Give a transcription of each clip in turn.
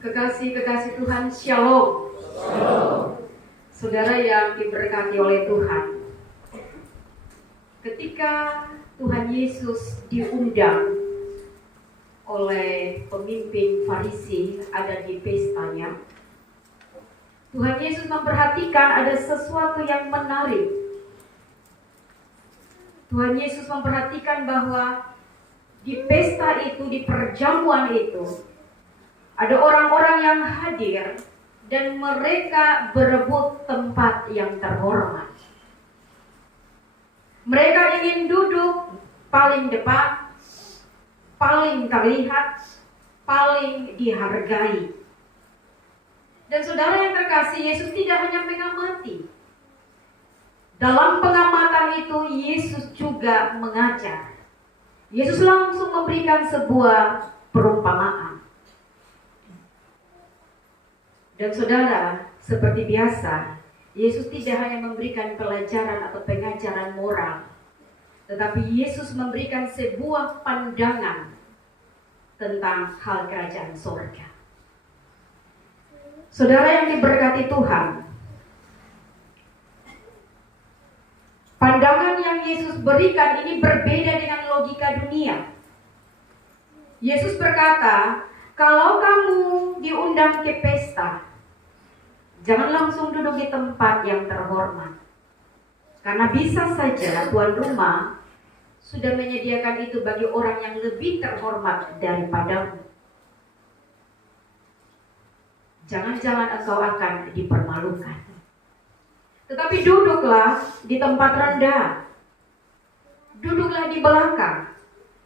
Kekasih-kekasih Tuhan, Shalom. Saudara yang diberkati oleh Tuhan, ketika Tuhan Yesus diundang oleh pemimpin Farisi ada di pestanya, Tuhan Yesus memperhatikan ada sesuatu yang menarik. Tuhan Yesus memperhatikan bahwa di pesta itu, di perjamuan itu, ada orang-orang yang hadir dan mereka berebut tempat yang terhormat. Mereka ingin duduk paling depan, paling terlihat, paling dihargai. Dan saudara yang terkasih, Yesus tidak hanya mengamati. Dalam pengamatan itu, Yesus juga mengajar. Yesus langsung memberikan sebuah perumpamaan. Dan saudara, seperti biasa, Yesus tidak hanya memberikan pelajaran atau pengajaran moral, tetapi Yesus memberikan sebuah pandangan tentang hal kerajaan surga. Saudara yang diberkati Tuhan, pandangan yang Yesus berikan ini berbeda dengan logika dunia. Yesus berkata, kalau kamu diundang ke pesta, jangan langsung duduk di tempat yang terhormat. Karena bisa saja tuan rumah sudah menyediakan itu bagi orang yang lebih terhormat daripadamu. Jangan-jangan engkau akan dipermalukan. Tetapi duduklah di tempat rendah. Duduklah di belakang.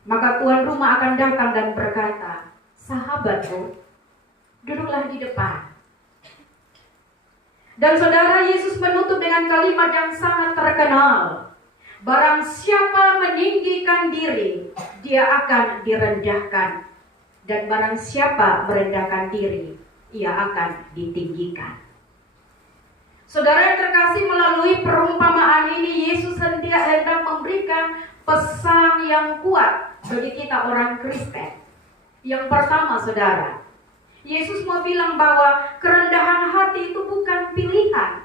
Maka tuan rumah akan datang dan berkata, sahabatku, duduklah di depan. Dan saudara, Yesus menutup dengan kalimat yang sangat terkenal. Barang siapa meninggikan diri, dia akan direndahkan. Dan barang siapa merendahkan diri, ia akan ditinggikan. Saudara yang terkasih, melalui perumpamaan ini, Yesus hendak memberikan pesan yang kuat bagi kita orang Kristen. Yang pertama, saudara, Yesus mau bilang bahwa kerendahan hati itu bukan pilihan,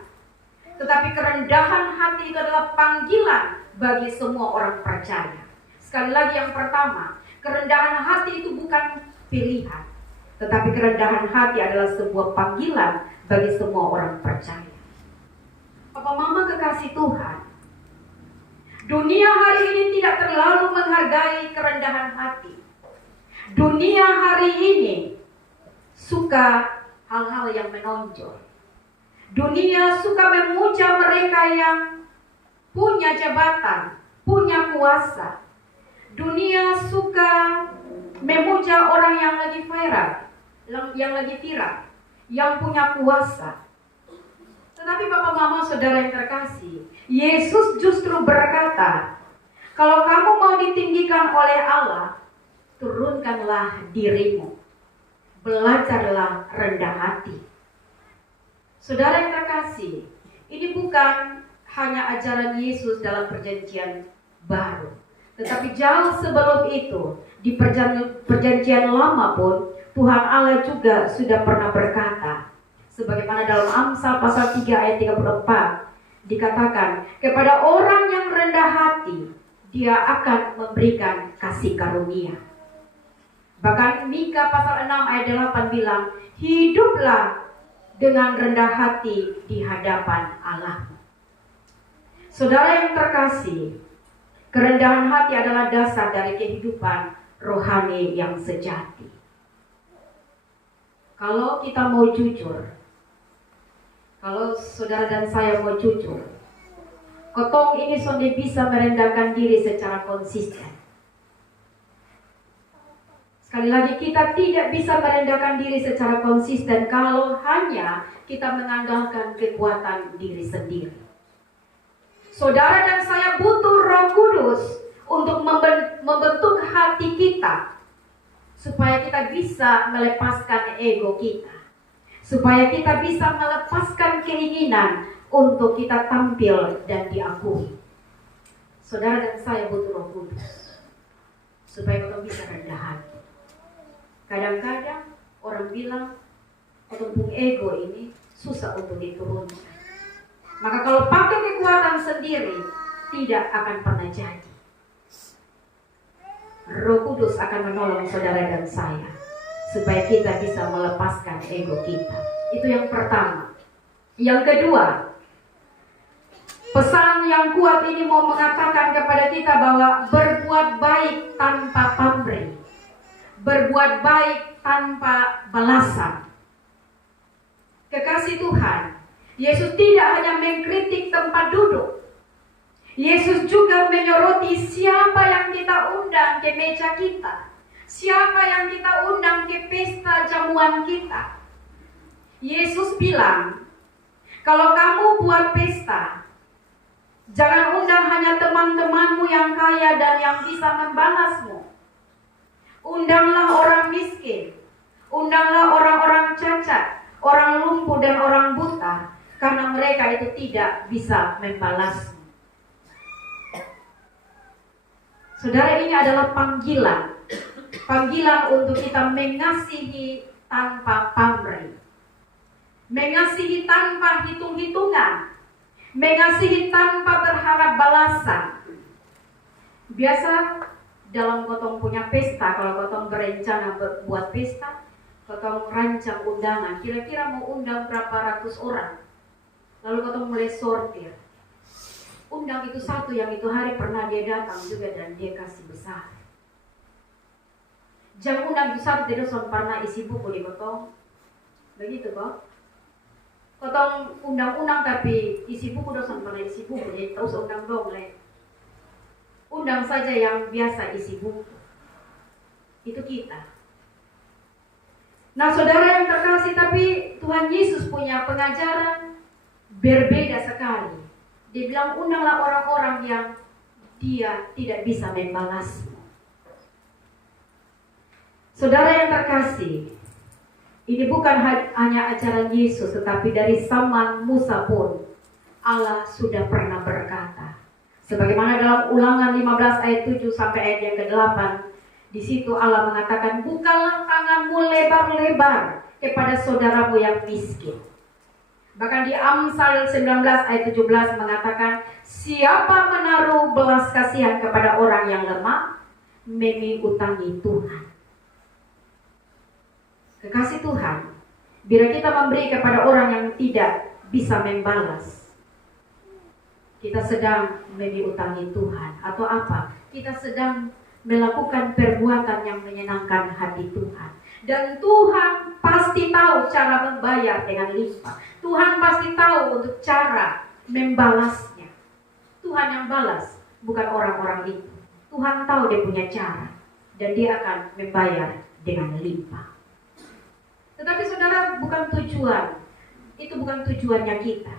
tetapi kerendahan hati itu adalah panggilan bagi semua orang percaya. Sekali lagi yang pertama, kerendahan hati itu bukan pilihan, tetapi kerendahan hati adalah sebuah panggilan bagi semua orang percaya. Papa Mama kekasih Tuhan, dunia hari ini tidak terlalu menghargai kerendahan hati. Dunia hari ini suka hal-hal yang menonjol. Dunia suka memuja mereka yang punya jabatan, punya kuasa. Dunia suka memuja orang yang lagi viral, yang punya kuasa. Tetapi Bapak Mama Saudara yang terkasih, Yesus justru berkata, kalau kamu mau ditinggikan oleh Allah, turunkanlah dirimu. Belajarlah rendah hati. Saudara yang terkasih, ini bukan hanya ajaran Yesus dalam perjanjian baru, tetapi jauh sebelum itu, di perjanjian lama pun, Tuhan Allah juga sudah pernah berkata, sebagaimana dalam Amsal pasal 3 ayat 34, dikatakan, kepada orang yang rendah hati, dia akan memberikan kasih karunia. Bahkan Mika pasal 6 ayat 8 bilang, hiduplah dengan rendah hati di hadapan Allah. Saudara yang terkasih, kerendahan hati adalah dasar dari kehidupan rohani yang sejati. Kalau kita mau jujur, kalau saudara dan saya mau jujur, kotong ini sudah bisa merendahkan diri secara konsisten. Sekali lagi, kita tidak bisa merendahkan diri secara konsisten kalau hanya kita mengandalkan kekuatan diri sendiri. Saudara dan saya butuh Roh Kudus untuk membentuk hati kita, supaya kita bisa melepaskan ego kita, supaya kita bisa melepaskan keinginan untuk kita tampil dan diakui. Saudara dan saya butuh Roh Kudus, supaya kita bisa rendah hati. Kadang-kadang orang bilang, Tumpung ego ini susah untuk diturunkan. Maka kalau pakai kekuatan sendiri, tidak akan pernah jadi. Roh Kudus akan menolong saudara dan saya supaya kita bisa melepaskan ego kita. Itu yang pertama. Yang kedua, pesan yang kuat ini mau mengatakan kepada kita bahwa berbuat baik tanpa pamrih, berbuat baik tanpa balasan. Kekasih Tuhan, Yesus tidak hanya mengkritik tempat duduk. Yesus juga menyoroti siapa yang kita undang ke meja kita, siapa yang kita undang ke pesta jamuan kita. Yesus bilang, kalau kamu buat pesta, jangan undang hanya teman-temanmu yang kaya dan yang bisa membalasmu. Undanglah orang miskin, undanglah orang-orang cacat, orang lumpuh dan orang buta, karena mereka itu tidak bisa membalasmu. Saudara, ini adalah panggilan untuk kita mengasihi tanpa pamrih, mengasihi tanpa hitung-hitungan, mengasihi tanpa berharap balasan. Biasa dalam kotong punya pesta, kalau kotong berencana buat pesta, kotong rancang undangan, kira-kira mau undang berapa ratus orang, lalu kotong mulai sortir. Undang itu satu, yang itu hari pernah dia datang juga dan dia kasih besar. Jangan undang itu satu, dia sudah pernah isi buku di kotong. Begitu kok. Kotong undang-undang tapi isi buku dosen pernah isi buku, jadi terus undang dong leh. Undang saja yang biasa isi buku. Itu kita. Nah saudara yang terkasih, tapi Tuhan Yesus punya pengajaran berbeda sekali. Dia bilang undanglah orang-orang yang dia tidak bisa membalasmu. Saudara yang terkasih, ini bukan hanya ajaran Yesus, tetapi dari zaman Musa pun Allah sudah pernah berkata. Sebagaimana dalam Ulangan 15 ayat 7 sampai ayat yang ke-8, di situ Allah mengatakan, bukalah tanganmu lebar-lebar kepada saudaramu yang miskin. Bahkan di Amsal 19 ayat 17 mengatakan, siapa menaruh belas kasihan kepada orang yang lemah, mengutangi Tuhan. Kekasih Tuhan, bila kita memberi kepada orang yang tidak bisa membalas, kita sedang mengutangi Tuhan. Atau apa? Kita sedang melakukan perbuatan yang menyenangkan hati Tuhan. Dan Tuhan pasti tahu cara membayar dengan limpah. Tuhan pasti tahu untuk cara membalasnya. Tuhan yang balas, bukan orang-orang itu. Tuhan tahu dia punya cara, dan dia akan membayar dengan limpah. Tetapi saudara, bukan tujuan. Itu bukan tujuannya kita.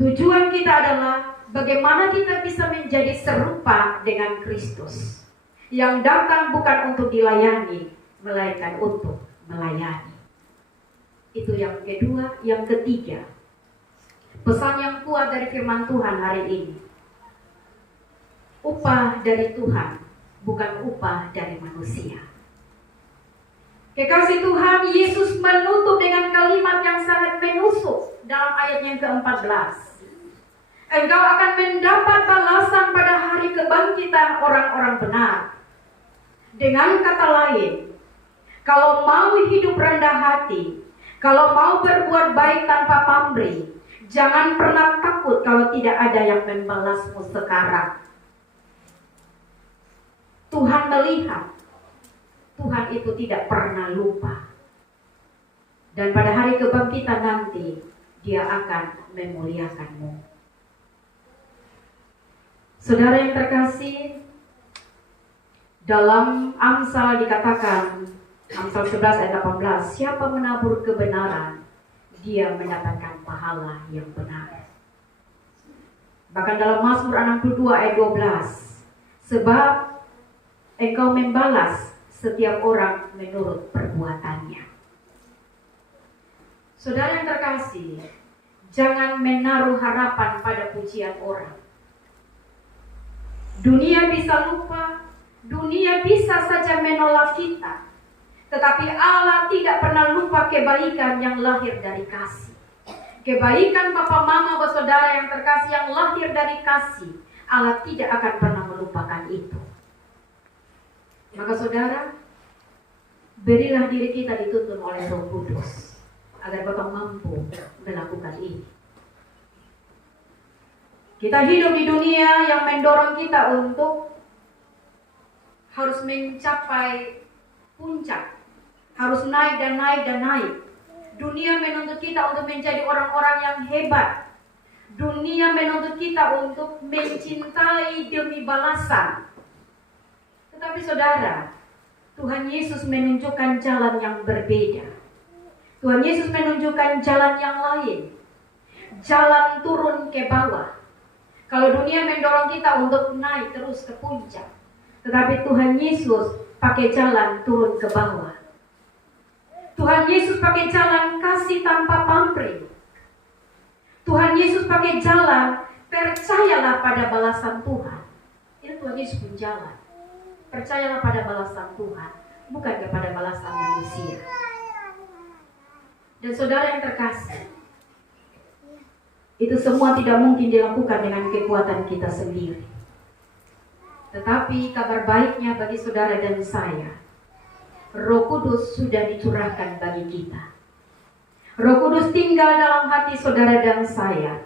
Tujuan kita adalah bagaimana kita bisa menjadi serupa dengan Kristus, yang datang bukan untuk dilayani, melainkan untuk melayani. Itu yang kedua. Yang ketiga, pesan yang kuat dari firman Tuhan hari ini. Upah dari Tuhan, bukan upah dari manusia. Kekasih Tuhan, Yesus menutup dengan kalimat yang sangat menusuk dalam ayat yang ke-14. Engkau akan mendapat balasan pada hari kebangkitan orang-orang benar. Dengan kata lain, kalau mau hidup rendah hati, kalau mau berbuat baik tanpa pamrih, jangan pernah takut kalau tidak ada yang membalasmu sekarang. Tuhan melihat, Tuhan itu tidak pernah lupa. Dan pada hari kebangkitan nanti, Dia akan memuliakanmu. Saudara yang terkasih, dalam Amsal dikatakan, Amsal 11 ayat 18, siapa menabur kebenaran, dia mendapatkan pahala yang benar. Bahkan dalam Mazmur 62 ayat 12, sebab engkau membalas setiap orang menurut perbuatannya. Saudara yang terkasih, jangan menaruh harapan pada pujian orang. Dunia bisa lupa, dunia bisa saja menolak kita. Tetapi Allah tidak pernah lupa kebaikan yang lahir dari kasih. Kebaikan Bapak Mama Saudara yang terkasih yang lahir dari kasih, Allah tidak akan pernah melupakan itu. Maka saudara, berilah diri kita dituntun oleh Roh Kudus agar Bapak mampu melakukan ini. Kita hidup di dunia yang mendorong kita untuk harus mencapai puncak, harus naik dan naik dan naik. Dunia menuntut kita untuk menjadi orang-orang yang hebat. Dunia menuntut kita untuk mencintai demi balasan. Tetapi saudara, Tuhan Yesus menunjukkan jalan yang berbeda. Tuhan Yesus menunjukkan jalan yang lain. Jalan turun ke bawah. Kalau dunia mendorong kita untuk naik terus ke puncak, tetapi Tuhan Yesus pakai jalan turun ke bawah. Tuhan Yesus pakai jalan kasih tanpa pamrih. Tuhan Yesus pakai jalan percayalah pada balasan Tuhan. Itu Tuhan Yesus pun jalan. Percayalah pada balasan Tuhan, bukan kepada balasan manusia. Dan saudara yang terkasih, itu semua tidak mungkin dilakukan dengan kekuatan kita sendiri. Tetapi kabar baiknya bagi saudara dan saya, Roh Kudus sudah dicurahkan bagi kita. Roh Kudus tinggal dalam hati saudara dan saya.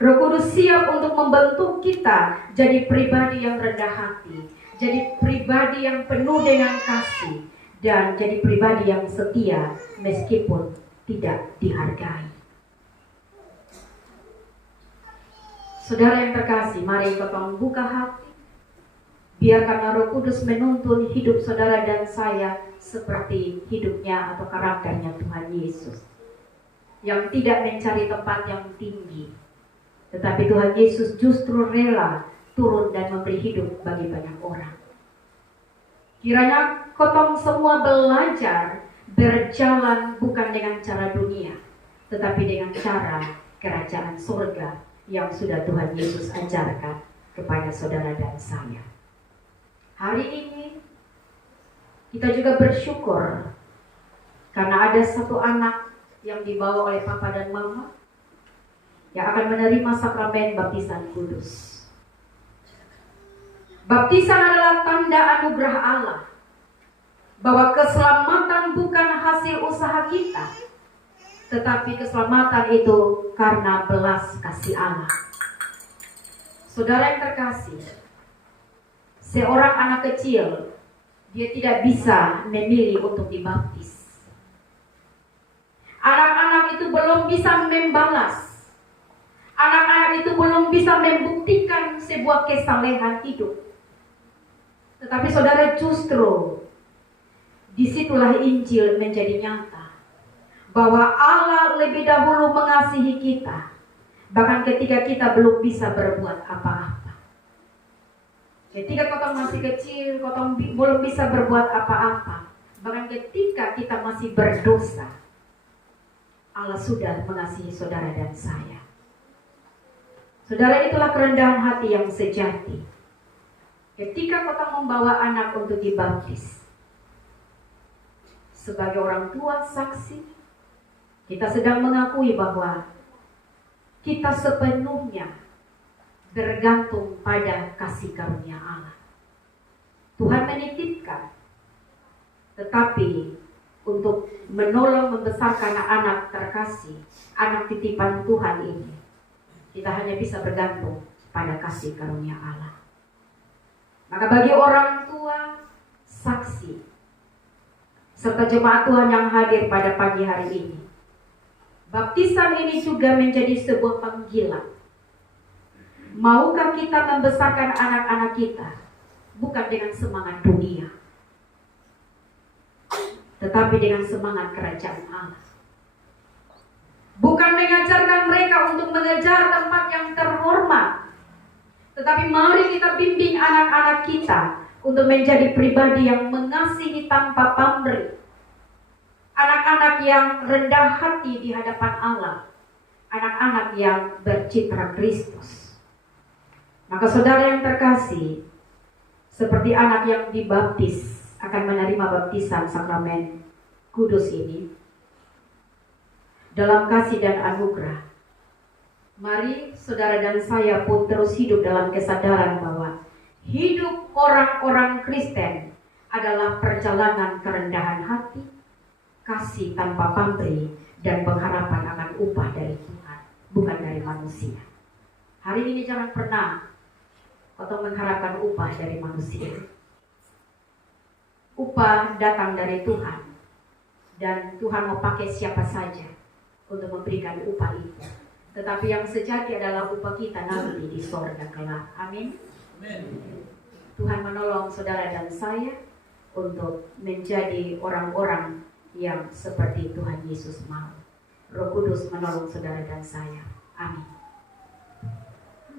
Roh Kudus siap untuk membentuk kita jadi pribadi yang rendah hati, jadi pribadi yang penuh dengan kasih, dan jadi pribadi yang setia meskipun tidak dihargai. Saudara yang terkasih, mari Bapak membuka hati. Biarkanlah Roh Kudus menuntun hidup saudara dan saya seperti hidupnya atau karakternya Tuhan Yesus, yang tidak mencari tempat yang tinggi, tetapi Tuhan Yesus justru rela turun dan memberi hidup bagi banyak orang. Kiranya kotong semua belajar berjalan bukan dengan cara dunia, tetapi dengan cara kerajaan surga yang sudah Tuhan Yesus ajarkan kepada saudara dan saya. Hari ini kita juga bersyukur karena ada satu anak yang dibawa oleh Papa dan Mama yang akan menerima sakramen baptisan kudus. Baptisan adalah tanda anugerah Allah bahwa keselamatan bukan hasil usaha kita, tetapi keselamatan itu karena belas kasih Allah. Saudara yang terkasih, seorang anak kecil, dia tidak bisa memilih untuk dibaptis. Anak-anak itu belum bisa membalas. Anak-anak itu belum bisa membuktikan sebuah kesalehan hidup. Tetapi saudara, justru disitulah Injil menjadi nyata. Bahwa Allah lebih dahulu mengasihi kita. Bahkan ketika kita belum bisa berbuat apa-apa. Ketika kotong masih kecil, kotong belum bisa berbuat apa-apa. Bahkan ketika kita masih berdosa, Allah sudah mengasihi saudara dan saya. Saudara, itulah kerendahan hati yang sejati. Ketika kotong membawa anak untuk dibaptis, sebagai orang tua saksi, kita sedang mengakui bahwa kita sepenuhnya bergantung pada kasih karunia Allah. Tuhan menitipkan, tetapi untuk menolong membesarkan anak terkasih, anak titipan Tuhan ini, kita hanya bisa bergantung pada kasih karunia Allah. Maka bagi orang tua, saksi, serta jemaat Tuhan yang hadir pada pagi hari ini, baptisan ini juga menjadi sebuah panggilan. Maukah kita membesarkan anak-anak kita bukan dengan semangat dunia, tetapi dengan semangat kerajaan Allah? Bukan mengajarkan mereka untuk mengejar tempat yang terhormat, tetapi mari kita bimbing anak-anak kita untuk menjadi pribadi yang mengasihi tanpa pamrih. Anak-anak yang rendah hati di hadapan Allah. Anak-anak yang bercitra Kristus. Maka saudara yang terkasih, seperti anak yang dibaptis akan menerima baptisan sakramen kudus ini dalam kasih dan anugerah. Mari saudara dan saya pun terus hidup dalam kesadaran bahwa hidup orang-orang Kristen adalah perjalanan kerendahan hati, kasih tanpa pamrih, dan pengharapan akan upah dari Tuhan, bukan dari manusia. Hari ini jangan pernah atau mengharapkan upah dari manusia. Upah datang dari Tuhan, dan Tuhan mau pakai siapa saja untuk memberikan upah itu. Tetapi yang sejati adalah upah kita nanti di sorga kelak. Amin. Tuhan menolong saudara dan saya untuk menjadi orang-orang yang seperti Tuhan Yesus mau. Roh Kudus menolong saudara dan saya. Amin.